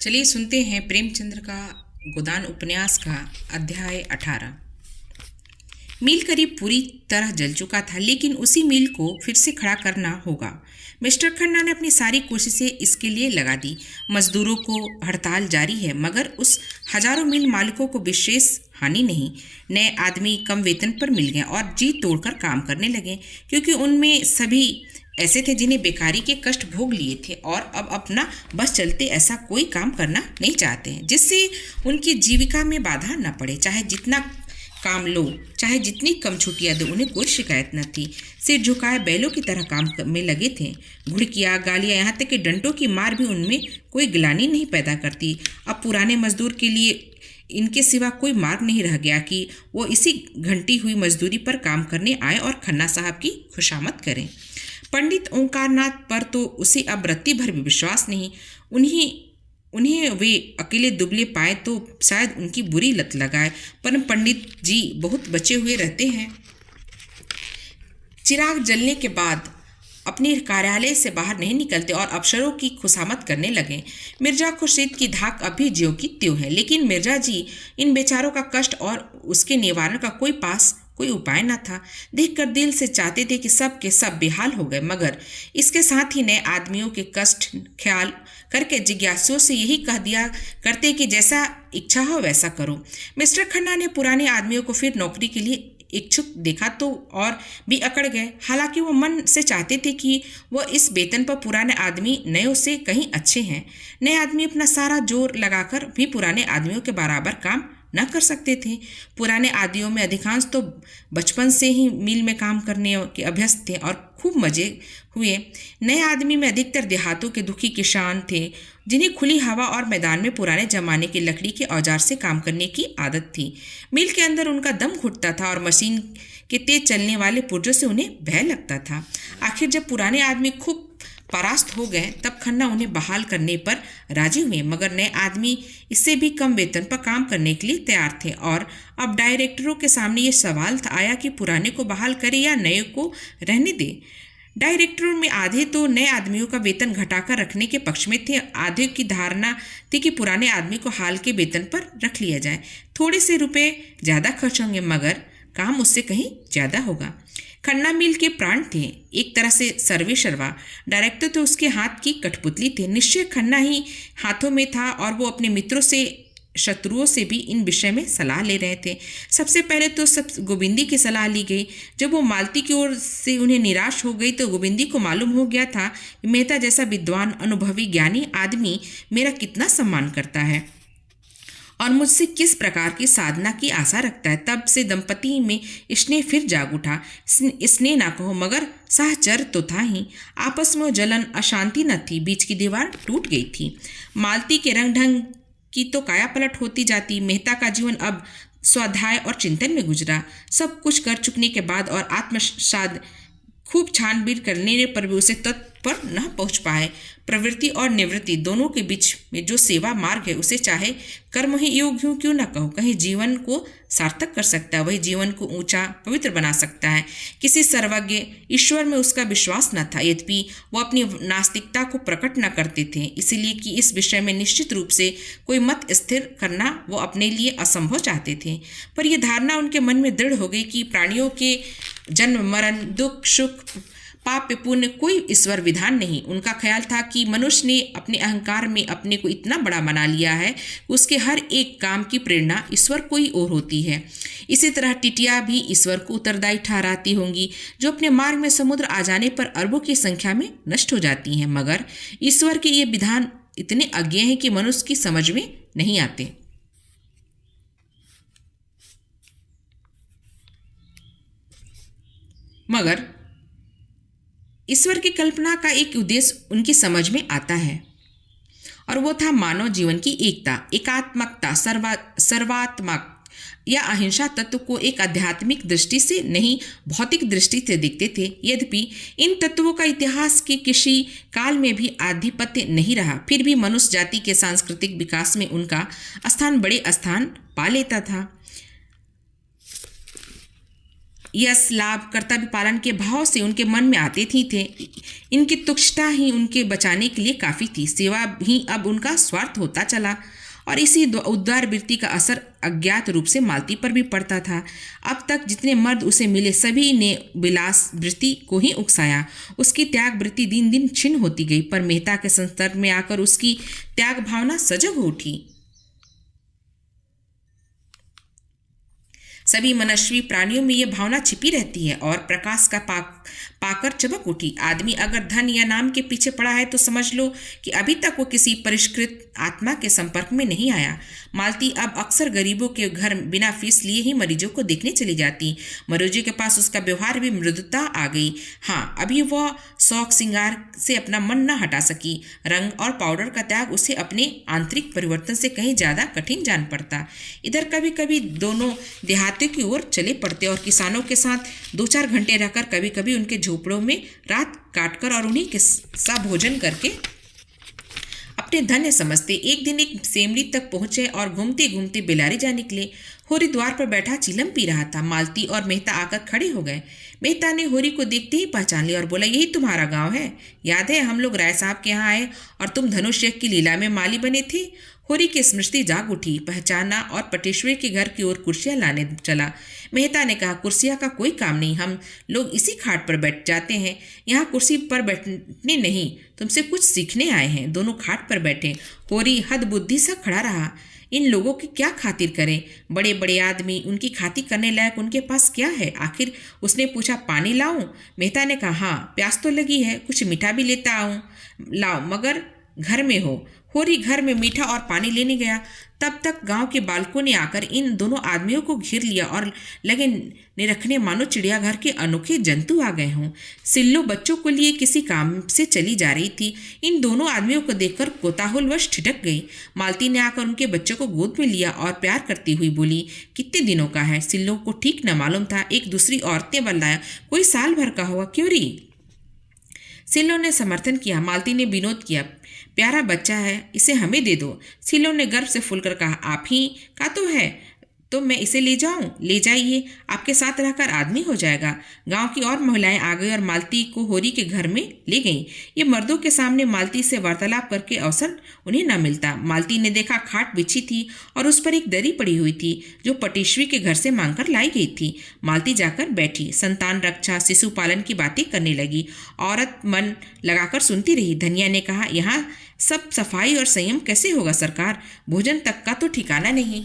चलिए सुनते हैं प्रेमचंद्र का गोदान उपन्यास का अध्याय 18। मील करीब पूरी तरह जल चुका था, लेकिन उसी मील को फिर से खड़ा करना होगा। मिस्टर खन्ना ने अपनी सारी कोशिशें इसके लिए लगा दी। मजदूरों को हड़ताल जारी है, मगर उस हजारों मील मालिकों को विशेष हानि नहीं। नए आदमी कम वेतन पर मिल गए और जी तोड़कर काम करने लगे, क्योंकि उनमें सभी ऐसे थे जिन्हें बेकारी के कष्ट भोग लिए थे और अब अपना बस चलते ऐसा कोई काम करना नहीं चाहते हैं जिससे उनकी जीविका में बाधा न पड़े। चाहे जितना काम लो, चाहे जितनी कम छुट्टियां दो, उन्हें कोई शिकायत न थी। सिर झुकाए बैलों की तरह काम में लगे थे। घुड़कियाँ, गालियाँ, यहाँ तक कि डंटों की मार भी उनमें कोई गिलानी नहीं पैदा करती। अब पुराने मजदूर के लिए इनके सिवा कोई मार्ग नहीं रह गया कि वो इसी घंटी हुई मजदूरी पर काम करने आए और खन्ना साहब की खुशामद करें। पंडित ओंकारनाथ पर तो उसे अब रत्ती भर भी विश्वास नहीं। उन्हें वे अकेले दुबले पाए तो शायद उनकी बुरी लत लगाए, पर पंडित जी बहुत बचे हुए रहते हैं। चिराग जलने के बाद अपने कार्यालय से बाहर नहीं निकलते और अफसरों की खुशामद करने लगे। मिर्जा खुर्शीद की धाक अभी ज्यों की त्यों है, लेकिन मिर्जा जी इन बेचारों का कष्ट और उसके निवारण का कोई उपाय न था। देखकर दिल से चाहते थे कि सब के सब बेहाल हो गए, मगर इसके साथ ही नए आदमियों के कष्ट ख्याल करके जिज्ञासुओं से यही कह दिया करते कि जैसा इच्छा हो वैसा करो। मिस्टर खन्ना ने पुराने आदमियों को फिर नौकरी के लिए इच्छुक देखा तो और भी अकड़ गए। हालांकि वो मन से चाहते थे कि वह इस वेतन पर पुराने आदमी नयों से कहीं अच्छे हैं। नए आदमी अपना सारा जोर लगाकर भी पुराने आदमियों के बराबर काम न कर सकते थे। पुराने आदमियों में अधिकांश तो बचपन से ही मिल में काम करने के अभ्यस्त थे और खूब मजे हुए। नए आदमी में अधिकतर देहातों के दुखी किसान थे, जिन्हें खुली हवा और मैदान में पुराने जमाने के लकड़ी के औजार से काम करने की आदत थी। मिल के अंदर उनका दम घुटता था और मशीन के तेज चलने वाले पुर्जों से उन्हें भय लगता था। आखिर जब पुराने आदमी खूब परास्त हो गए तब खन्ना उन्हें बहाल करने पर राजी हुए, मगर नए आदमी इससे भी कम वेतन पर काम करने के लिए तैयार थे। और अब डायरेक्टरों के सामने ये सवाल आया कि पुराने को बहाल करे या नए को रहने दे। डायरेक्टरों में आधे तो नए आदमियों का वेतन घटाकर रखने के पक्ष में थे, आधे की धारणा थी कि पुराने आदमी को हाल के वेतन पर रख लिया जाए। थोड़े से रुपए ज़्यादा खर्च होंगे, मगर काम उससे कहीं ज़्यादा होगा। खन्ना मिल के प्राण थे, एक तरह से सर्वे सर्वा। डायरेक्टर तो उसके हाथ की कठपुतली थे। निश्चय खन्ना ही हाथों में था और वो अपने मित्रों से, शत्रुओं से भी इन विषय में सलाह ले रहे थे। सबसे पहले तो सब गोविंदी की सलाह ली गई। जब वो मालती की ओर से उन्हें निराश हो गई तो गोविंदी को मालूम हो गया था कि मेहता जैसा विद्वान, अनुभवी, ज्ञानी आदमी मेरा कितना सम्मान करता है और मुझसे किस प्रकार की साधना की आशा रखता है। तब से दंपति में स्नेह फिर जाग उठा। स्नेह ना कहो, मगर सहचर तो था ही। आपस में जलन, अशांति न थी, बीच की दीवार टूट गई थी। मालती के रंग ढंग की तो काया पलट होती जाती। मेहता का जीवन अब स्वाध्याय और चिंतन में गुजरा। सब कुछ कर चुकने के बाद और आत्मसाद खूब छानबीन करने पर भी उसे तत्व पर न पहुंच पाए। प्रवृत्ति और निवृत्ति दोनों के बीच में जो सेवा मार्ग है, उसे चाहे कर्म ही योग क्यों न कहो, कहीं जीवन को सार्थक कर सकता है, वही जीवन को ऊंचा पवित्र बना सकता है। किसी सर्वज्ञ ईश्वर में उसका विश्वास न था, यद्यपि वो अपनी नास्तिकता को प्रकट न करते थे, इसलिए कि इस विषय में निश्चित रूप से कोई मत स्थिर करना वो अपने लिए असंभव चाहते थे। पर यह धारणा उनके मन में दृढ़ हो गई कि प्राणियों के जन्म, मरण, दुख, सुख, पाप, पुण्य कोई ईश्वर विधान नहीं। उनका ख्याल था कि मनुष्य ने अपने अहंकार में अपने को इतना बड़ा बना लिया है कि उसके हर एक काम की प्रेरणा ईश्वर को ही ओर होती है। इसी तरह टिटिया भी ईश्वर को उत्तरदायी ठहराती होंगी, जो अपने मार्ग में समुद्र आ जाने पर अरबों की संख्या में नष्ट हो जाती हैं। मगर ईश्वर के ये विधान इतने अज्ञेय हैं कि मनुष्य की समझ में नहीं आते। मगर ईश्वर की कल्पना का एक उद्देश्य उनकी समझ में आता है, और वो था मानव जीवन की एकता, एकात्मकता, सर्वात्मक या अहिंसा तत्व को एक आध्यात्मिक दृष्टि से नहीं, भौतिक दृष्टि से देखते थे। यद्यपि इन तत्वों का इतिहास के किसी काल में भी आधिपत्य नहीं रहा, फिर भी मनुष्य जाति के सांस्कृतिक विकास में उनका स्थान बड़े स्थान पा लेता था। यश, लाभ, कर्तव्य पालन के भाव से उनके मन में आते ही थे। इनकी तुच्छता ही उनके बचाने के लिए काफ़ी थी। सेवा ही अब उनका स्वार्थ होता चला और इसी उदार वृत्ति का असर अज्ञात रूप से मालती पर भी पड़ता था। अब तक जितने मर्द उसे मिले सभी ने विलास वृत्ति को ही उकसाया। उसकी त्याग वृत्ति दिन दिन क्षीण होती गई, पर मेहता के संपर्क में आकर उसकी त्याग भावना सजग हो उठी। सभी मनस्वी प्राणियों में यह भावना छिपी रहती है और प्रकाश का पाकर चमक उठी। आदमी अगर धन या नाम के पीछे पड़ा है तो समझ लो कि अभी तक वो किसी परिष्कृत आत्मा के संपर्क में नहीं आया। मालती अब अक्सर गरीबों के घर बिना फीस लिए ही मरीजों को देखने चली जाती। मरीजों के पास उसका व्यवहार भी मृदुता आ गई। हाँ, अभी वह शौक श्रृंगार से अपना मन न हटा सकी। रंग और पाउडर का त्याग उसे अपने आंतरिक परिवर्तन से कहीं ज़्यादा कठिन जान पड़ता। इधर कभी कभी दोनों देहातियों की ओर चले पड़ते और किसानों के साथ 2-4 घंटे रहकर कभी कभी उनके झोपड़ों में रात काटकर और उन्हीं के साथ भोजन करके अपने धन्य समझते। एक दिन एक सेमरी तक पहुंचे और घूमते घूमते बेलारी जा निकले। होरी द्वार पर बैठा चिलम पी रहा था। मालती और मेहता आकर खड़े हो गए। मेहता ने होरी को देखते ही पहचान लिया और बोला, यही तुम्हारा गांव है? याद है हम लोग राय साहब के यहाँ आए और तुम धनुष यज्ञ की लीला में माली बने थे? होरी की स्मृति जाग उठी, पहचाना और पटेश्वरी के घर की ओर कुर्सियां लाने चला। मेहता ने कहा, कुर्सियां का कोई काम नहीं, हम लोग इसी खाट पर बैठ जाते हैं। यहाँ कुर्सी पर बैठने नहीं, तुमसे कुछ सीखने आए हैं। दोनों खाट पर बैठे। होरी हद बुद्धि सा खड़ा रहा। इन लोगों की क्या खातिर करें? बड़े बड़े आदमी, उनकी खातिर करने लायक उनके पास क्या है? आखिर उसने पूछा, पानी लाऊं? मेहता ने कहा, हाँ प्यास तो लगी है, कुछ मीठा भी लेता आऊं। लाओ, मगर घर में हो। होरी घर में मीठा और पानी लेने गया। तब तक गांव के बालकों ने आकर इन दोनों आदमियों को घेर लिया और लगे निरखने मानो चिड़ियाघर के अनोखे जंतु आ गए हों। सिल्लो बच्चों को लिए किसी काम से चली जा रही थी। इन दोनों आदमियों को देखकर कोताहुलवश ठिठक गई। मालती ने आकर उनके बच्चों को गोद में लिया और प्यार करती हुई बोली, कितने दिनों का है? सिल्लो को ठीक न मालूम था। एक दूसरी औरतें बल्लाया, कोई साल भर का होगा। क्यों री? सिल्लो ने समर्थन किया। मालती ने विनोद किया, प्यारा बच्चा है, इसे हमें दे दो। सिल्लो ने गर्व से फूलकर कहा, आप ही का तो है, तो मैं इसे ले जाऊं? ले जाइए, आपके साथ रहकर आदमी हो जाएगा। गांव की और महिलाएं आ गई और मालती को होरी के घर में ले गईं। ये मर्दों के सामने मालती से वार्तालाप करके अवसर उन्हें न मिलता। मालती ने देखा खाट बिछी थी और उस पर एक दरी पड़ी हुई थी जो पटेश्वरी के घर से मांगकर लाई गई थी। मालती जाकर बैठी, संतान रक्षा, शिशु पालन की बातें करने लगी। औरत मन लगाकर सुनती रही। धनिया ने कहा, यहाँ सब सफाई और संयम कैसे होगा सरकार? भोजन तक का तो ठिकाना नहीं।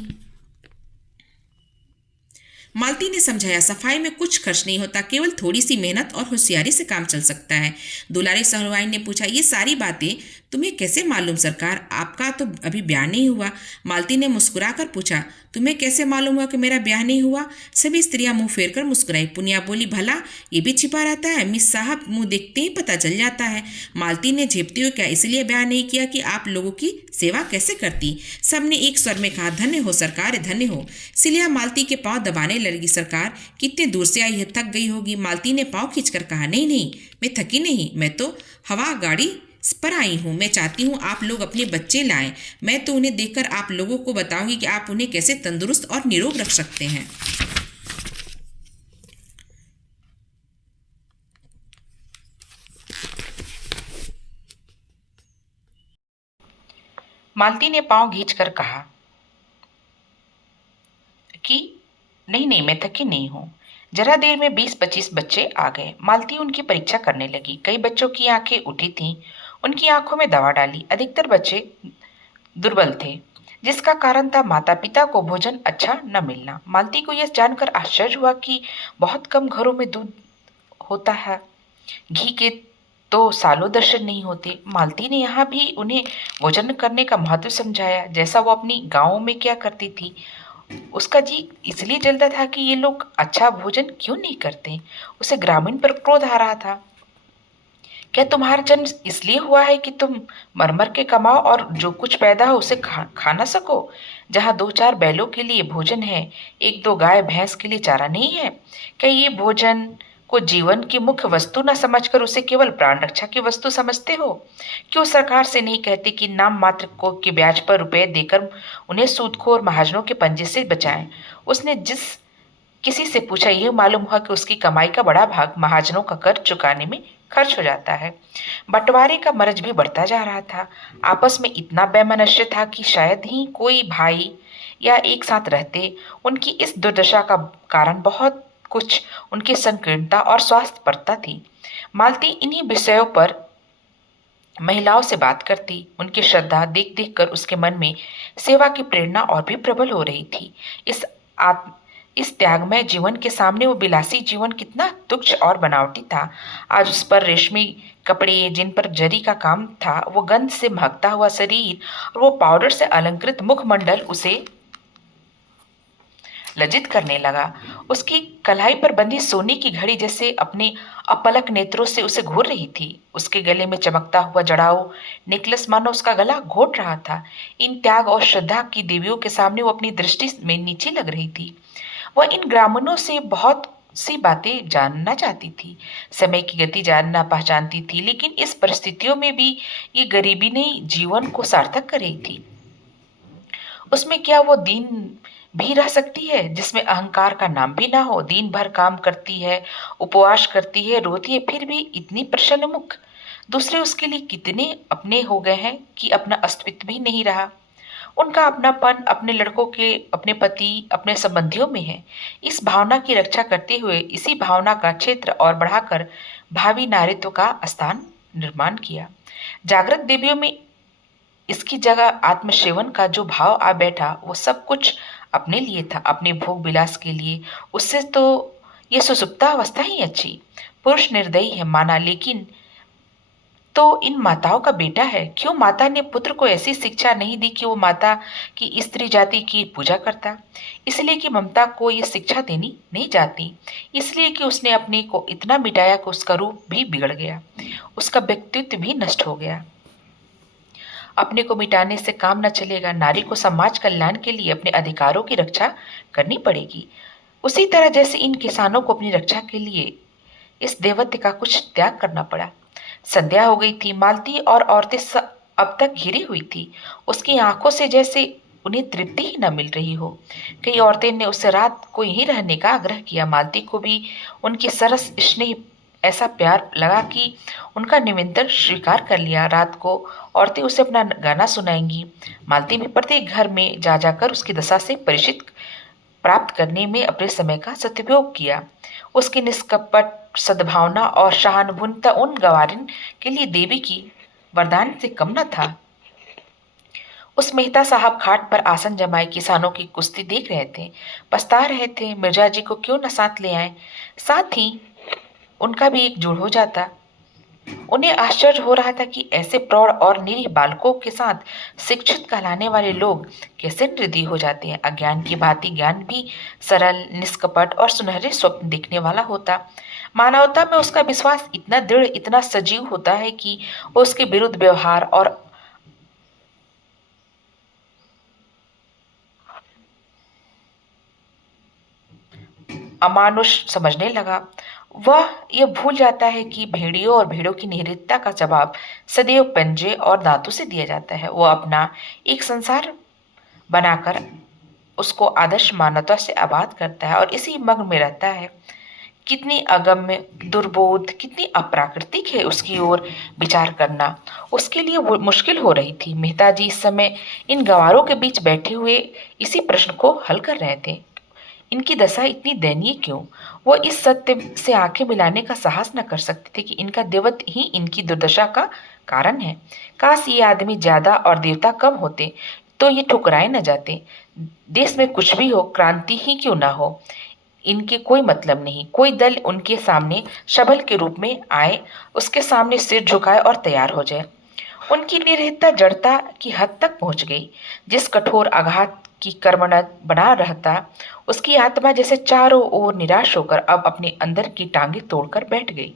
मालती ने समझाया, सफाई में कुछ खर्च नहीं होता, केवल थोड़ी सी मेहनत और होशियारी से काम चल सकता है। दुलारी सहलवाई ने पूछा, ये सारी बातें तुम्हें कैसे मालूम सरकार? आपका तो अभी ब्याह नहीं हुआ। मालती ने मुस्कुराकर पूछा, तुम्हें कैसे मालूम हुआ कि मेरा ब्याह नहीं हुआ? सभी स्त्रियां मुंह फेर कर मुस्कुराई। पुनिया बोली, भला ये भी छिपा रहता है? मिस साहब, मुंह देखते ही पता चल जाता है। मालती ने झेपते हुए, क्या इसलिए ब्याह नहीं किया कि आप लोगों की सेवा कैसे करती? सबने एक स्वर में कहा, धन्य हो सरकार, धन्य हो। सिलिया मालती के पांव दबाने लगी। सरकार कितने दूर से आई है, थक गई होगी। मालती ने पांव खींचकर कहा, नहीं नहीं, मैं थकी नहीं, मैं तो हवा गाड़ी पर आई हूँ। मैं चाहती हूँ आप लोग अपने बच्चे लाएं। मैं तो उन्हें देखकर आप लोगों को बताऊंगी कि आप उन्हें कैसे तंदुरुस्त और निरोग रख सकते हैं। मालती ने पांव खींचकर कहा कि नहीं नहीं, मैं थकी नहीं हूँ। जरा देर में 20-25 बच्चे आ गए। मालती उनकी परीक्षा करने लगी। कई बच्चों की आंखें उठी थीं। उनकी आंखों में दवा डाली। अधिकतर बच्चे दुर्बल थे, जिसका कारण था माता पिता को भोजन अच्छा न मिलना। मालती को यह जानकर आश्चर्य हुआ कि बहुत कम घरों में दूध होता है। घी के तो सालों दर्शन नहीं होते। मालती ने यहाँ भी उन्हें भोजन करने का महत्व समझाया, जैसा वो अपनी गाँवों में क्या करती थी। उसका जी इसलिए जलता था कि ये लोग अच्छा भोजन क्यों नहीं करते। उसे ग्रामीण पर क्रोध आ रहा था। क्या तुम्हारा जन्म इसलिए हुआ है कि तुम मर के कमाओ और जो कुछ पैदा हो उसे खा ना सको? जहाँ 2-4 बैलों के लिए भोजन है, 1-2 गाय भैंस के लिए चारा नहीं है? क्या ये भोजन को जीवन की मुख्य वस्तु न समझकर उसे केवल प्राण रक्षा की वस्तु समझते हो? क्यों सरकार से नहीं कहते कि नाम मात्र को के ब्याज पर रुपए देकर उन्हें सूदखोर महाजनों के पंजे से बचाएं? उसने जिस किसी से पूछा, यह मालूम हुआ कि उसकी कमाई का बड़ा भाग महाजनों का कर्ज चुकाने में खर्च हो जाता है। बंटवारे का मर्ज भी बढ़ता जा रहा था। आपस में इतना वैमनस्य था कि शायद ही कोई भाई या एक साथ रहते। उनकी इस दुर्दशा का कारण बहुत कुछ उनकी संकीर्णता और स्वास्थ्यपरता थी। मालती इन्हीं विषयों पर महिलाओं से बात करती। उनकी श्रद्धा देख देख कर उसके मन में सेवा की प्रेरणा और भी प्रबल हो रही थी। इस त्यागमय जीवन के सामने वो विलासी जीवन कितना तुच्छ और बनावटी था। आज उस पर रेशमी कपड़े, जिन पर जरी का काम था, वो गंध से महकता हुआ शरीर और वो पाउडर से अलंकृत मुखमंडल उसे लज्जित करने लगा। उसकी कलाई पर बंधी सोने की घड़ी जैसे अपने अपलक नेत्रों से उसे घूर रही थी। उसके गले में चमकता हुआ जड़ाऊ नेकलेस मानो उसका गला घोट रहा था। इन त्याग और श्रद्धा की देवियों के सामने वो अपनी दृष्टि में नीचे लग रही थी। वह इन ग्रामीणों से बहुत सी बातें जानना चाहती थी, समय की गति जानना पहचानती थी, लेकिन इस परिस्थितियों में भी ये गरीबी ने जीवन को सार्थक कर रही थी। उसमें क्या वो दिन भी रह सकती है जिसमें अहंकार का नाम भी ना हो? दिन भर काम करती है, उपवास करती है, रोती है, फिर भी इतनी प्रसन्न मुख। दूसरे उसके लिए कितने अपने हो गए हैं कि अपना अस्तित्व भी नहीं रहा। उनका अपनापन अपने लड़कों के, अपने पति, अपने संबंधियों में है। इस भावना की रक्षा करते हुए इसी भावना का क्षेत्र और बढ़ाकर भावी नारीत्व का स्थान निर्माण किया। जागृत देवियों में इसकी जगह आत्मसेवन का जो भाव आ बैठा, वो सब कुछ अपने लिए था, अपने भोग विलास के लिए। उससे तो ये सुसुप्ता अवस्था ही अच्छी। पुरुष निर्दयी है माना, लेकिन तो इन माताओं का बेटा है। क्यों माता ने पुत्र को ऐसी शिक्षा नहीं दी कि वो माता की स्त्री जाति की पूजा करता? इसलिए कि ममता को ये शिक्षा देनी नहीं जाती, इसलिए कि उसने अपने को इतना मिटाया कि उसका रूप भी बिगड़ गया, उसका व्यक्तित्व भी नष्ट हो गया। अपने को मिटाने से काम न चलेगा। नारी को समाज कल्याण के लिए अपने अधिकारों की रक्षा करनी पड़ेगी, उसी तरह जैसे इन किसानों को अपनी रक्षा के लिए इस देवत्व का कुछ त्याग करना पड़ा। संध्या हो गई थी। मालती और औरतें अब तक घिरी हुई थी। उसकी आंखों से जैसे उन्हें तृप्ति ही न मिल रही हो। कई औरतें ने उससे रात को यहीं रहने का आग्रह किया। मालती को भी उनकी सरस स्नेह ऐसा प्यार लगा कि उनका निमंत्रण स्वीकार कर लिया। रात को औरतें उसे अपना गाना सुनाएंगी। मालती ने प्रत्येक घर में जा जाकर उसकी दशा से परिचित प्राप्त करने में अपने समय का सदुपयोग किया। उसकी निष्कपट सद्भावना और सहानुभूतिता उन गवारिन के लिए देवी की वरदान से कम न था। उस मेहता साहब खाट पर आसन जमाए किसानों की कुश्ती देख रहे थे, पछता रहे थे मिर्जा जी को क्यों न साथ ले आए, साथ ही उनका भी एक जुड़ हो जाता। उन्हें आश्चर्य हो रहा था कि ऐसे प्रौढ़ और निरीह बालकों के साथ शिक्षित कहलाने वाले लोग कैसे निर्दयी हो जाते हैं। अज्ञान की भांति ज्ञान भी सरल, निष्कपट और सुनहरे स्वप्न देखने वाला होता। मानवता में उसका विश्वास इतना दृढ़, इतना सजीव होता है कि वो उसके विरुद्ध व्यवहार और अमानुष समझने लगा। वह यह भूल जाता है कि भेड़ियों और भेड़ों की निहिरता का जवाब सदैव पंजे और दांतों से दिया जाता है। वह अपना एक संसार बनाकर उसको आदर्श मानवता से आबाद करता है और इसी मग्न में रहता है। कितनी अगम्य, दुर्बोध, कितनी अप्राकृतिक है उसकी ओर विचार करना। उसके लिए वो मुश्किल हो रही थी। मेहता जी इस समय इन गंवारों के बीच बैठे हुए इसी प्रश्न को हल कर रहे थे। इनकी दशा इतनी दयनीय क्यों? वो इस सत्य से आंखें मिलाने का साहस न कर सकते थे कि इनका देवत्व ही इनकी दुर्दशा का कारण है। काश ये आदमी ज्यादा और देवता कम होते तो ये ठुकराए न जाते। देश में कुछ भी हो, क्रांति ही क्यों ना हो, इनके कोई मतलब नहीं। कोई दल उनके सामने शबल के रूप में आए, उसके सामने सिर झुकाए और तैयार हो जाए। उनकी निरहितता जड़ता की हद तक पहुंच गई। जिस कठोर आघात की कर्मणत बना रहता, उसकी आत्मा जैसे चारों ओर निराश होकर अब अपने अंदर की टांगे तोड़कर बैठ गई।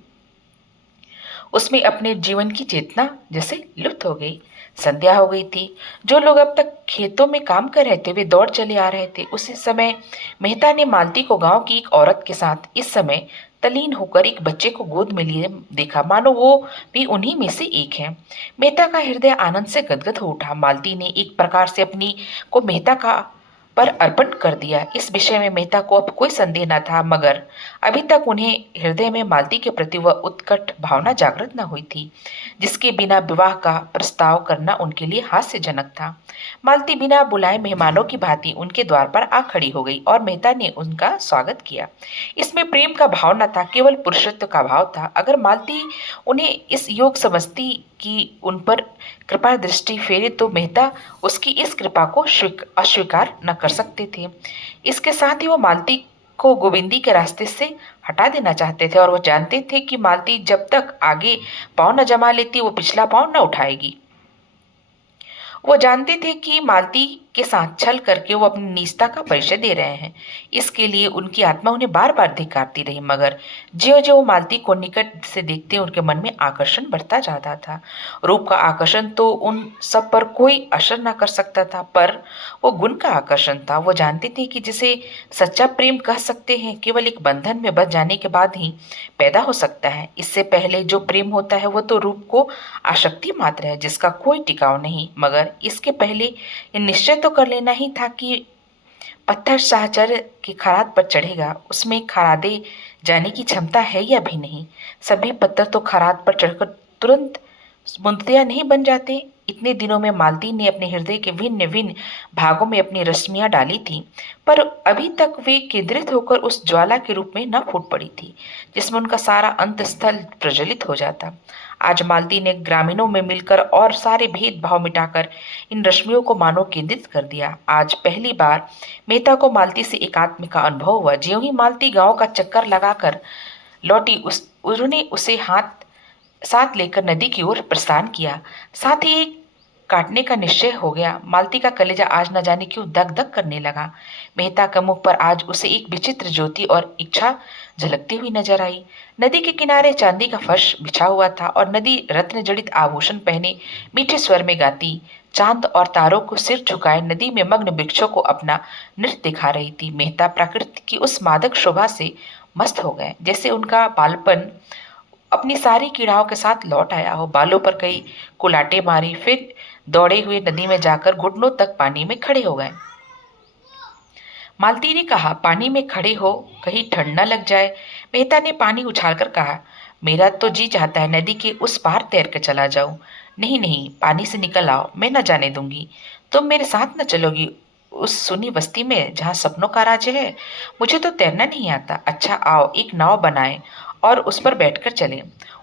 उसमें अपने जीवन की चेतना जैसे लुप्त हो गई। संध्या हो गई थी। जो लोग अब तक खेतों में काम कर रहे थे वे दौड़ चले आ रहे थे। उसी समय मेहता ने मालती को गांव की एक औरत के साथ इस समय तल्लीन होकर एक बच्चे को गोद में लिए देखा, मानो वो भी उन्हीं में से एक है। मेहता का हृदय आनंद से गदगद हो उठा। मालती ने एक प्रकार से अपनी को मेहता का पर अर्पण कर दिया। इस विषय में मेहता को अब कोई संदेह न था, मगर अभी तक उन्हें हृदय में मालती के प्रति वह उत्कट भावना जागृत न हुई थी, जिसके बिना विवाह का प्रस्ताव करना उनके लिए हास्यजनक था। मालती बिना बुलाए मेहमानों की भांति उनके द्वार पर आ खड़ी हो गई और मेहता ने उनका स्वागत किया। इसमें प्रेम का भाव न था, केवल पुरुषत्व का भाव था। अगर मालती उन्हें इस योग समझती कि उन पर कृपा दृष्टि फेरे, तो मेहता उसकी इस कृपा को अस्वीकार न कर सकते थे। इसके साथ ही वो मालती को गोविंदी के रास्ते से हटा देना चाहते थे, और वो जानते थे कि मालती जब तक आगे पाँव न जमा लेती, वो पिछला पाँव न उठाएगी। वो जानते थे कि मालती के साथ छल करके वो अपनी नीचता का परिचय दे रहे हैं। इसके लिए उनकी आत्मा उन्हें बार बार धिक्कारती रही, मगर ज्यों ज्यों वो मालती को निकट से देखते उनके मन में आकर्षण बढ़ता जाता था। रूप का आकर्षण तो उन सब पर कोई असर न कर सकता था, पर वो गुण का आकर्षण था। वो जानते थे कि जिसे सच्चा प्रेम कह सकते हैं, केवल एक बंधन में बंध जाने के बाद ही पैदा हो सकता है। इससे पहले जो प्रेम होता है वो तो रूप को आसक्ति मात्र है, जिसका कोई टिकाव नहीं। मगर इसके पहले ये निश्चय तो कर लेना ही था कि पत्थर साहचर्य के खराद पर चढ़ेगा, उसमें खरादे जाने की क्षमता है या भी नहीं। सभी पत्थर तो खराद पर चढ़कर तुरंत मुंतिया नहीं बन जाते। इतने दिनों में मालती ने अपने हृदय के भिन्न भिन्न भागों में अपनी रश्मियां डाली थी, पर अभी तक वे केंद्रित होकर उस ज्वाला के रूप में न फूट पड़ी थी, जिसमें उनका सारा अंतस्थल प्रज्वलित हो जाता। आज मालती ने ग्रामीणों में मिलकर और सारे भेदभाव मिटाकर इन रश्मियों को मानो केंद्रित कर दिया। आज पहली बार मेहता को मालती से एकात्म का अनुभव हुआ। ज्यों ही मालती गांव का चक्कर लगाकर लौटी, उन्होंने उसे साथ लेकर नदी की ओर प्रस्थान किया। साथ ही एक काटने का निश्चय हो गया। मालती का कलेजा आज न जाने क्यों दग दग करने लगा। मेहता के मुख पर आज उसे एक विचित्र ज्योति और इच्छा झलकती हुई नजर आई। नदी के किनारे चांदी का फर्श बिछा हुआ था और नदी रत्न जड़ित आभूषण पहने मीठे स्वर में गाती, चांद और तारों को सिर झुकाए नदी में मग्न वृक्षों को अपना नृत्य दिखा रही थी। मेहता प्रकृति की उस मादक शोभा से मस्त हो गए, जैसे उनका बालपन अपनी सारी कीड़ाओं के साथ लौट आया हो। बालों पर कई कुलाटे मारी, फिर दौड़े हुए नदी में जाकर घुटनों तक पानी में खड़े हो गए। मालती ने कहा, पानी में खड़े हो, कहीं ठंड न लग जाए। मेहता ने पानी उछालकर कहा, मेरा तो जी चाहता है नदी के उस पार तैर कर चला जाऊं। नहीं नहीं, पानी से निकल आओ, मैं न जाने दूंगी। तुम मेरे साथ न चलोगी उस सुनी बस्ती में जहाँ सपनों का राज्य है? मुझे तो तैरना नहीं आता। अच्छा आओ, एक नाव बनाए और उस पर बैठकर चलें।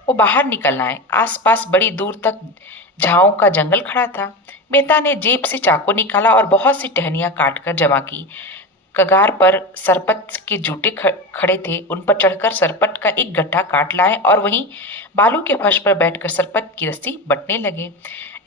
वो बाहर निकल आए। आसपास बड़ी दूर तक झाओं का जंगल खड़ा था। मेहता ने जेब से चाकू निकाला और बहुत सी टहनियां काटकर जमा की। कगार पर सरपट के जूते खड़े थे, उन पर चढ़कर सरपट का एक गड्ढा काट लाए और वहीं बालू के फर्श पर बैठकर सरपट की रस्सी बटने लगे।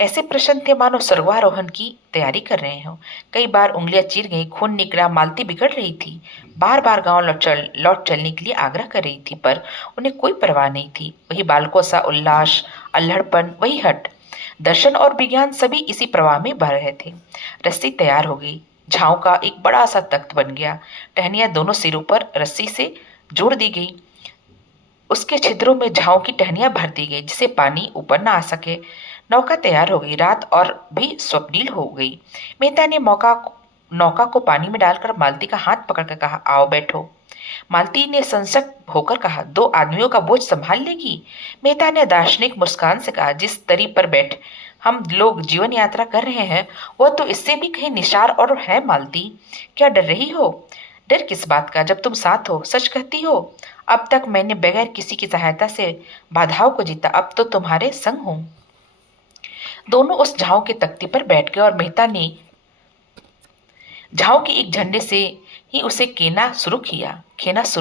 ऐसे प्रश्न थे मानो स्वर्गारोहण की तैयारी कर रहे हो। कई बार उंगलियां चिर गई, खून निकला। मालती बिगड़ रही थी, बार बार गांव लौट चलने के लिए आग्रह कर रही थी, पर उन्हें कोई परवाह नहीं थी। वही बालकों सा उल्लास, अल्हड़पन, वही हट, दर्शन और विज्ञान सभी इसी प्रवाह में बह रहे थे। रस्सी तैयार हो गई। झाओं का एक बड़ा सा तख्त बन गया। टहनियां दोनों सिरों पर रस्सी से जोड़ दी गई। उसके छिद्रों में झाओं की टहनियां भर दी गई, जिससे पानी ऊपर न आ सके। नौका तैयार हो गई। रात और भी स्वप्निल हो गई। मेहता ने नौका को पानी में डालकर मालती का हाथ पकड़कर कहा, आओ बैठो। मालती ने संसक्त होकर कहा, 2 आदमियों का बोझ संभाल लेगी? मेहता ने दार्शनिक मुस्कान से कहा, जिस तरी पर बैठ हम लोग जीवन यात्रा कर रहे हैं, वह तो इससे भी कहीं निसार और है। मालती, क्या डर रही हो? डर किस बात का, जब तुम साथ हो? सच कहती हो? अब तक मैंने बगैर किसी की सहायता से बाधाओं को जीता, अब तो तुम्हारे संग हूं। दोनों उस झाओं के तख्ते पर बैठ गए और मेहता ने झाओं के एक झंडे से ही उसे खेना शुरू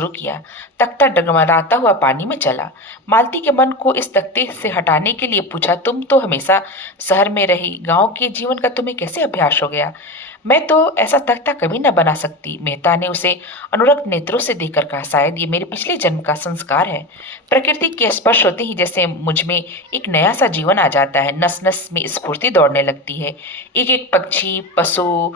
किया। तख्ता डगमगाता हुआ पानी में चला। मालती के मन को इस तख्ते से हटाने के लिए पूछा, तुम तो हमेशा शहर में रही, गांव के जीवन का तुम्हें कैसे अभ्यास हो गया? मैं तो ऐसा तख्ता कभी न बना सकती। मेहता ने उसे अनुरक्त नेत्रों से देखकर कहा, शायद ये मेरे पिछले जन्म का संस्कार है। प्रकृति के स्पर्श होते ही जैसे मुझ में एक नया सा जीवन आ जाता है। नस नस में स्फूर्ति दौड़ने लगती है। एक एक पक्षी, पशु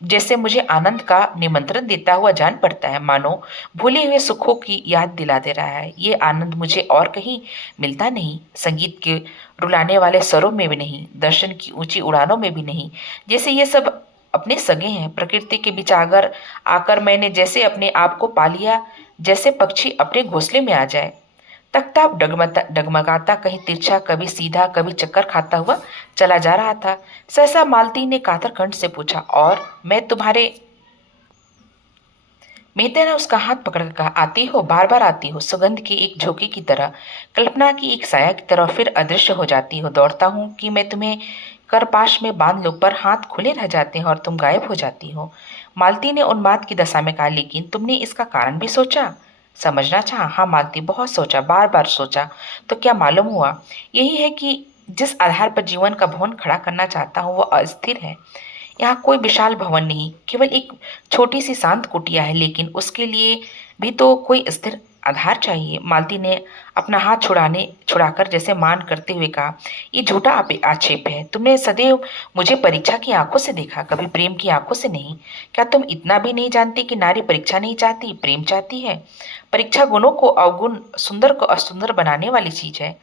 जैसे मुझे आनंद का निमंत्रण देता हुआ जान पड़ता है, मानो भूले हुए सुखों की याद दिला दे रहा है। ये आनंद मुझे और कहीं मिलता नहीं, संगीत के रुलाने वाले स्वरों में भी नहीं, दर्शन की ऊंची उड़ानों में भी नहीं। जैसे ये सब अपने सगे हैं। प्रकृति के बीच आकर आकर मैंने जैसे अपने आप को पा लिया, जैसे पक्षी अपने घोंसले में आ जाए। तख्ता डगमगाता कहीं तिरछा, कभी सीधा, कभी चक्कर खाता हुआ चला जा रहा था। सहसा मालती ने कातर कंठ से पूछा, और मैं तुम्हारे। मेहता ने उसका हाथ पकड़कर कहा, आती हो, बार बार आती हो, सुगंध की एक झोंके की तरह, कल्पना की एक साया की तरह, फिर अदृश्य हो जाती हो। दौड़ता हूँ कि मैं तुम्हें करपाश में बांध लूं, पर हाथ खुले रह जाते हैं और तुम गायब हो जाती हो। मालती ने उन्माद की दशा में कहा, लेकिन तुमने इसका कारण भी सोचा, समझना चाहा? हाँ मालती, बहुत सोचा, बार बार सोचा। तो क्या मालूम हुआ? यही है कि जिस आधार पर जीवन का भवन खड़ा करना चाहता हूँ वह अस्थिर है। यहाँ कोई विशाल भवन नहीं, केवल एक छोटी सी शांत कुटिया है, लेकिन उसके लिए भी तो कोई स्थिर आधार चाहिए। मालती ने अपना हाथ छुड़ाकर जैसे मान करते हुए कहा, ये झूठा आक्षेप है। तुमने सदैव मुझे परीक्षा की आंखों से देखा, कभी प्रेम की आंखों से नहीं। क्या तुम इतना भी नहीं जानती कि नारी परीक्षा नहीं चाहती, प्रेम चाहती है? परीक्षा गुणों को अवगुण, सुंदर को असुंदर बनाने वाली चीज है।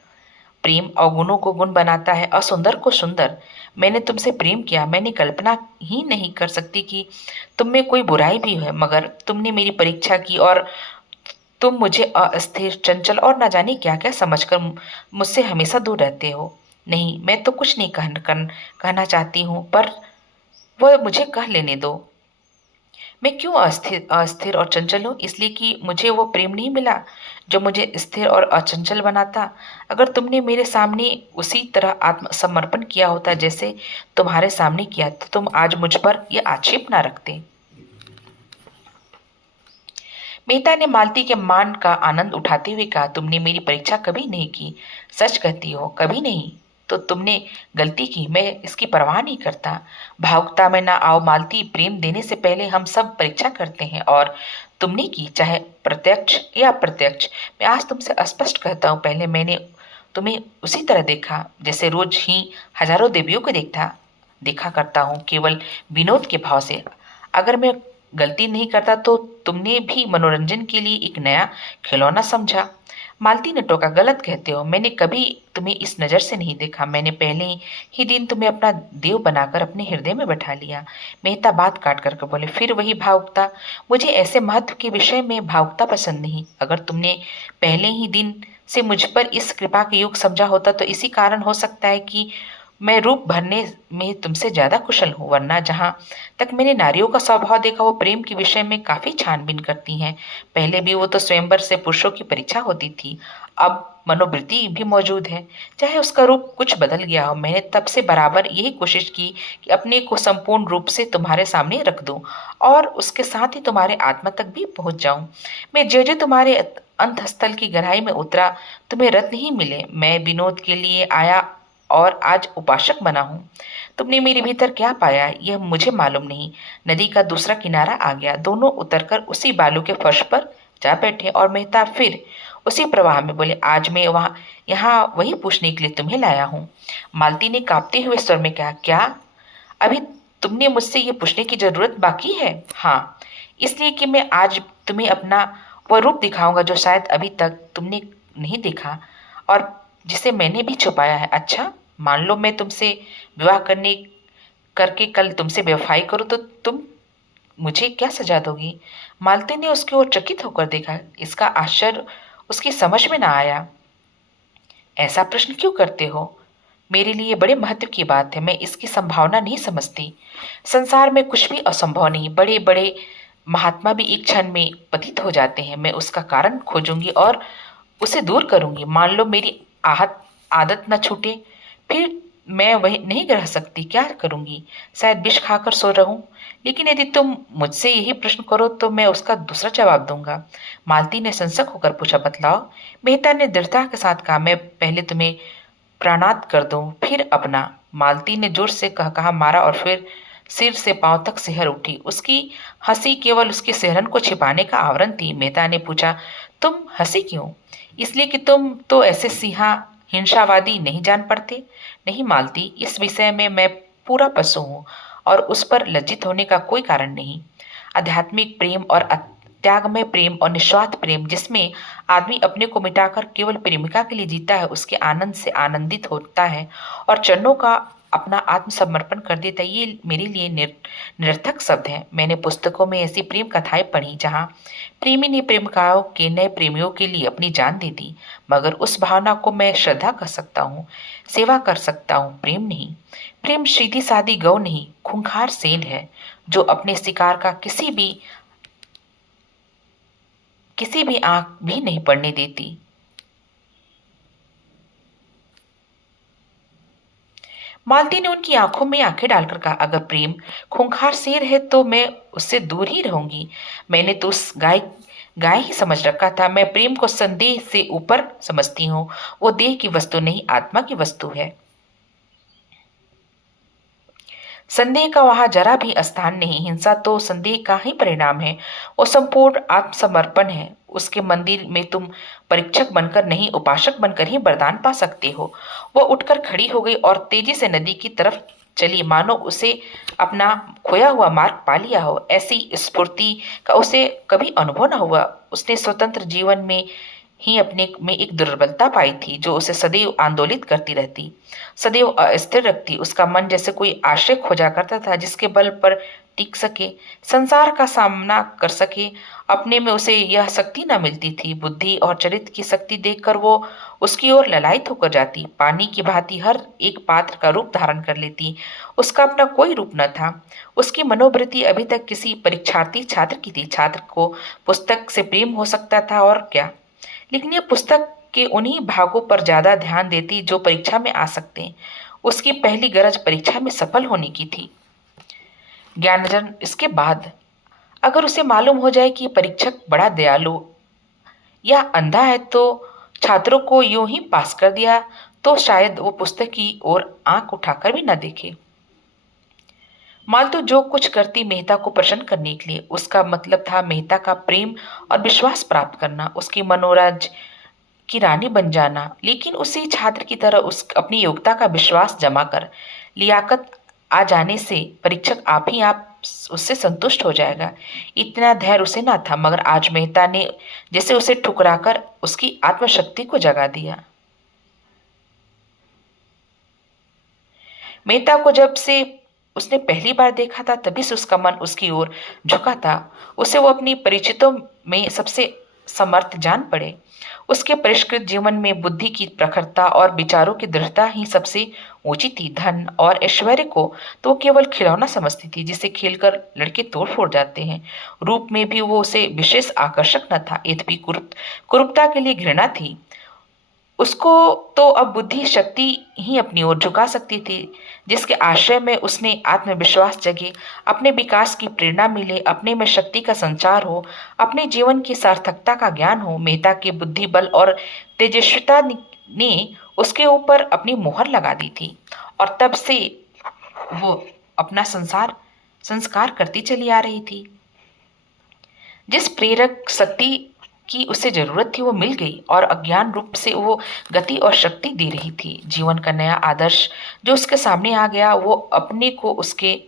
प्रेम अवगुणों को गुण बनाता है, असुंदर को सुंदर। मैंने तुमसे प्रेम किया, मैंने कल्पना ही नहीं कर सकती कि तुम में कोई बुराई भी है, मगर तुमने मेरी परीक्षा की और तुम मुझे अस्थिर, चंचल और न जाने क्या क्या समझकर मुझसे हमेशा दूर रहते हो। नहीं, मैं तो कुछ नहीं कहना चाहती हूँ, पर वह मुझे कह लेने दो। मैं क्यों अस्थिर अस्थिर और चंचल हूँ? इसलिए कि मुझे वो प्रेम नहीं मिला जो मुझे स्थिर और अचंचल बनाता। अगर तुमने मेरे सामने उसी तरह आत्मसमर्पण किया होता जैसे तुम्हारे सामने किया, तो तुम आज मुझ पर यह आक्षेप ना रखते। मेहता ने मालती के मान का आनंद उठाते हुए कहा, तुमने मेरी परीक्षा कभी नहीं की, सच कहती हो, कभी नहीं। तो तुमने गलती की, मैं इसकी परवाह नहीं करता। भावुकता में ना आओ मालती, प्रेम देने से पहले हम सब परीक्षा करते हैं, और तुमने की, चाहे प्रत्यक्ष या अप्रत्यक्ष। मैं आज तुमसे स्पष्ट कहता हूँ, पहले मैंने तुम्हें उसी तरह देखा जैसे रोज ही हजारों देवियों को देखा करता हूँ, केवल विनोद के भाव से। अगर मैं गलती नहीं करता तो तुमने भी मनोरंजन के लिए एक नया खिलौना समझा। मालती ने टोका, गलत कहते हो, मैंने कभी तुम्हें इस नज़र से नहीं देखा। मैंने पहले ही दिन तुम्हें अपना देव बनाकर अपने हृदय में बैठा लिया। मेहता बात काट कर बोले, फिर वही भावुकता? मुझे ऐसे महत्व के विषय में भावुकता पसंद नहीं। अगर तुमने पहले ही दिन से मुझ पर इस कृपा के योग समझा होता तो इसी कारण हो सकता है कि मैं रूप भरने में तुमसे ज्यादा कुशल हूँ, वरना जहां तक मैंने नारियों का स्वभाव देखा वो प्रेम के विषय में काफी छानबीन करती हैं। पहले भी वो तो स्वयंवर से पुरुषों की परीक्षा होती थी, अब मनोवृत्ति भी मौजूद है, चाहे उसका रूप कुछ बदल गया हो। मैंने तब से बराबर यही कोशिश की कि अपने को संपूर्ण रूप से तुम्हारे सामने रख दूं और उसके साथ ही तुम्हारे आत्मा तक भी पहुंच जाऊं। मैं जो जो तुम्हारे अंतस्थल की गहराई में उतरा, तुम्हें रत्न ही मिले। मैं विनोद के लिए आया और आज उपासक बना हूँ। तुमने मेरे भीतर क्या पाया यह मुझे मालूम नहीं। नदी का दूसरा किनारा आ गया, दोनों उतरकर उसी बालू के फर्श पर जा बैठे और मेहता फिर उसी प्रवाह में बोले, आज मैं यहाँ वही पूछने के लिए तुम्हें लाया हूँ। मालती ने कांपते हुए स्वर में कहा, क्या अभी तुमने मुझसे ये पूछने की जरूरत बाकी है? हाँ, इसलिए कि मैं आज तुम्हें अपना वह रूप दिखाऊंगा जो शायद अभी तक तुमने नहीं देखा और जिसे मैंने भी छुपाया है। अच्छा, मान लो मैं तुमसे विवाह करके कल तुमसे बेवफाई करूं तो तुम मुझे क्या सजा दोगी? मालती ने उसकी ओर चकित होकर देखा। इसका आश्चर्य उसकी समझ में ना आया। ऐसा प्रश्न क्यों करते हो? मेरे लिए बड़े महत्व की बात है, मैं इसकी संभावना नहीं समझती। संसार में कुछ भी असंभव नहीं, बड़े बड़े महात्मा भी एक क्षण में पतित हो जाते हैं। मैं उसका कारण खोजूंगी और उसे दूर करूंगी। मान लो मेरी आदत न छूटे, फिर मैं वही नहीं रह सकती, क्या करूंगी? शायद विष खाकर सो रहूं। लेकिन यदि तुम मुझसे यही प्रश्न करो तो मैं उसका दूसरा जवाब दूंगा। मालती ने संसक होकर पूछा, बतलाओ। मेहता ने दृढ़ता के साथ कहा, मैं पहले तुम्हें प्राणात कर दूं, फिर अपना। मालती ने जोर से कहा मारा और फिर सिर से पांव तक सिहर उठी। उसकी हंसी केवल उसके सिहरन को छिपाने का आवरण थी। मेहता ने पूछा, तुम हंसी क्यों? इसलिए कि तुम तो ऐसे हिंसावादी नहीं जान पड़ते। नहीं मालती, इस विषय में मैं पूरा पशु हूँ और उस पर लज्जित होने का कोई कारण नहीं। आध्यात्मिक प्रेम और त्यागमय प्रेम और निस्वार्थ प्रेम, जिसमें आदमी अपने को मिटाकर केवल प्रेमिका के लिए जीता है, उसके आनंद से आनंदित होता है और चरणों का अपना आत्मसमर्पण कर देता, ये मेरे लिए निरर्थक शब्द है। मैंने पुस्तकों में ऐसी प्रेम कथाएं पढ़ी जहां प्रेमी ने प्रेमिकाओं के नए प्रेमियों के लिए अपनी जान दे दी, मगर उस भावना को मैं श्रद्धा कर सकता हूँ, सेवा कर सकता हूँ, प्रेम नहीं। प्रेम सीधी सादी गौ नहीं, खूंखार सेंध है जो अपने शिकार का किसी भी आंख भी नहीं पड़ने देती। मालती ने उनकी आंखों में आंखें डालकर कहा, अगर प्रेम खूंखार शेर है तो मैं उससे दूर ही रहूंगी। मैंने तो उस गाय ही समझ रखा था। मैं प्रेम को संदेह से ऊपर समझती हूँ। वो देह की वस्तु नहीं, आत्मा की वस्तु है। संदेह का वहां जरा भी स्थान नहीं। हिंसा तो संदेह का ही परिणाम है। वो संपूर्ण आत्मसमर्पण है। उसके मंदिर में तुम परीक्षक बनकर नहीं, उपासक बनकर ही वरदान पा सकते हो। वो उठकर खड़ी हो गई और तेजी से नदी की तरफ चली, मानो उसे अपना खोया हुआ मार्ग पा लिया हो। ऐसी स्फूर्ति का उसे कभी अनुभव न हुआ। उसने स्वतंत्र जीवन में ही अपने में एक दुर्बलता पाई थी जो उसे सदैव आंदोलित करती रहती, सदैव अस्थिर रखती। उसका मन जैसे कोई आश्रय खोजा करता था जिसके बल पर टिक सके, संसार का सामना कर सके। अपने में उसे यह शक्ति न मिलती थी। बुद्धि और चरित्र की शक्ति देखकर वो उसकी ओर ललायित होकर जाती, पानी की भांति हर एक पात्र का रूप धारण कर लेती। उसका अपना कोई रूप न था। उसकी मनोवृत्ति अभी तक किसी परीक्षार्थी छात्र की थी। छात्र को पुस्तक से प्रेम हो सकता था और क्या, लेकिन यह पुस्तक के उन्हीं भागों पर ज्यादा ध्यान देती जो परीक्षा में आ सकते हैं। उसकी पहली गरज परीक्षा में सफल होने की थी। ज्ञानार्जन इसके बाद अगर उसे मालूम हो जाए कि परीक्षक बड़ा दयालु या अंधा है तो छात्रों को यूं ही पास कर दिया, तो शायद वो पुस्तक की ओर आंख उठाकर भी न देखे। मालतू जो कुछ करती मेहता को प्रसन्न करने के लिए। उसका मतलब था मेहता का प्रेम और विश्वास प्राप्त करना, उसकी मनोराज की रानी बन जाना। लेकिन उसी छात्र की तरह उस अपनी योग्यता का विश्वास जमा कर लियाकत आ जाने से परीक्षक आप ही आप उससे संतुष्ट हो जाएगा, इतना धैर्य उसे ना था। मगर आज मेहता ने जैसे उसे ठुकराकर उसकी आत्मशक्ति को जगा दिया। मेहता को जब से उसने पहली बार देखा था तभी से उसका मन उसकी ओर झुका था। उसे वो अपनी परिचितों में सबसे समर्थ जान पड़े। उसके परिष्कृत जीवन में बुद्धि की प्रखरता और विचारों की दृढ़ता ही सबसे ऊंची थी। धन और ऐश्वर्य को तो वो केवल खिलौना समझती थी जिसे खेलकर लड़के तोड़ फोड़ जाते हैं। रूप में भी वो उसे विशेष आकर्षक न था, यद्यपि कुरूपता के लिए घृणा थी। उसको तो अब बुद्धि शक्ति ही अपनी ओर झुका सकती थी, जिसके आश्रय में उसने आत्मविश्वास जगे, अपने विकास की प्रेरणा मिले, अपने में शक्ति का संचार हो, अपने जीवन की सार्थकता का ज्ञान हो। मेहता के बुद्धि बल और तेजस्विता ने उसके ऊपर अपनी मोहर लगा दी थी और तब से वो अपना संस्कार करती चली आ रही थी। जिस प्रेरक शक्ति की उसे जरूरत थी वो मिल गई और अज्ञान रूप से वो गति और शक्ति दे रही थी। जीवन का नया आदर्श जो उसके सामने आ गया, वो अपने को उसके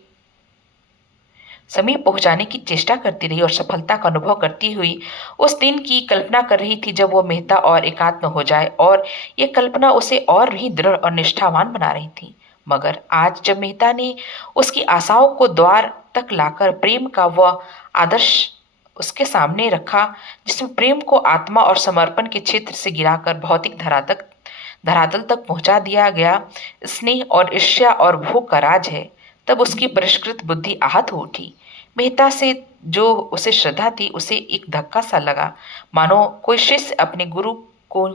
समीप पहुंचाने की चेष्टा करती रही और सफलता का अनुभव करती हुई उस दिन की कल्पना कर रही थी जब वो मेहता और एकात्म हो जाए, और ये कल्पना उसे और भी दृढ़ और निष्ठावान बना रही थी। मगर आज जब मेहता ने उसकी आशाओं को द्वार तक लाकर प्रेम का वह आदर्श उसके सामने रखा, जिसमें प्रेम को आत्मा और समर्पण के क्षेत्र से गिराकर भौतिक धरातल तक पहुंचा दिया गया, स्नेह और ईर्ष्या और भोग का राज है, तब उसकी परिष्कृत बुद्धि आहत हो उठी। मेहता से जो उसे श्रद्धा थी उसे एक धक्का सा लगा, मानो कोई शिष्य अपने गुरु को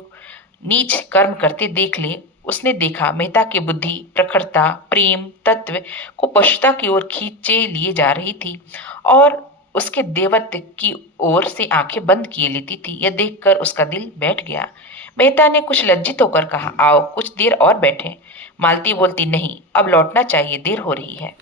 नीच कर्म करते देख ले। उसने देखा मेहता की बुद्धि प्रखरता प्रेम तत्व को पशुता की ओर खींचे लिए जा रही थी और उसके देवत्व की ओर से आंखें बंद किए लेती थी। यह देखकर उसका दिल बैठ गया। मेहता ने कुछ लज्जित होकर कहा, आओ कुछ देर और बैठें। मालती बोलती, नहीं, अब लौटना चाहिए, देर हो रही है।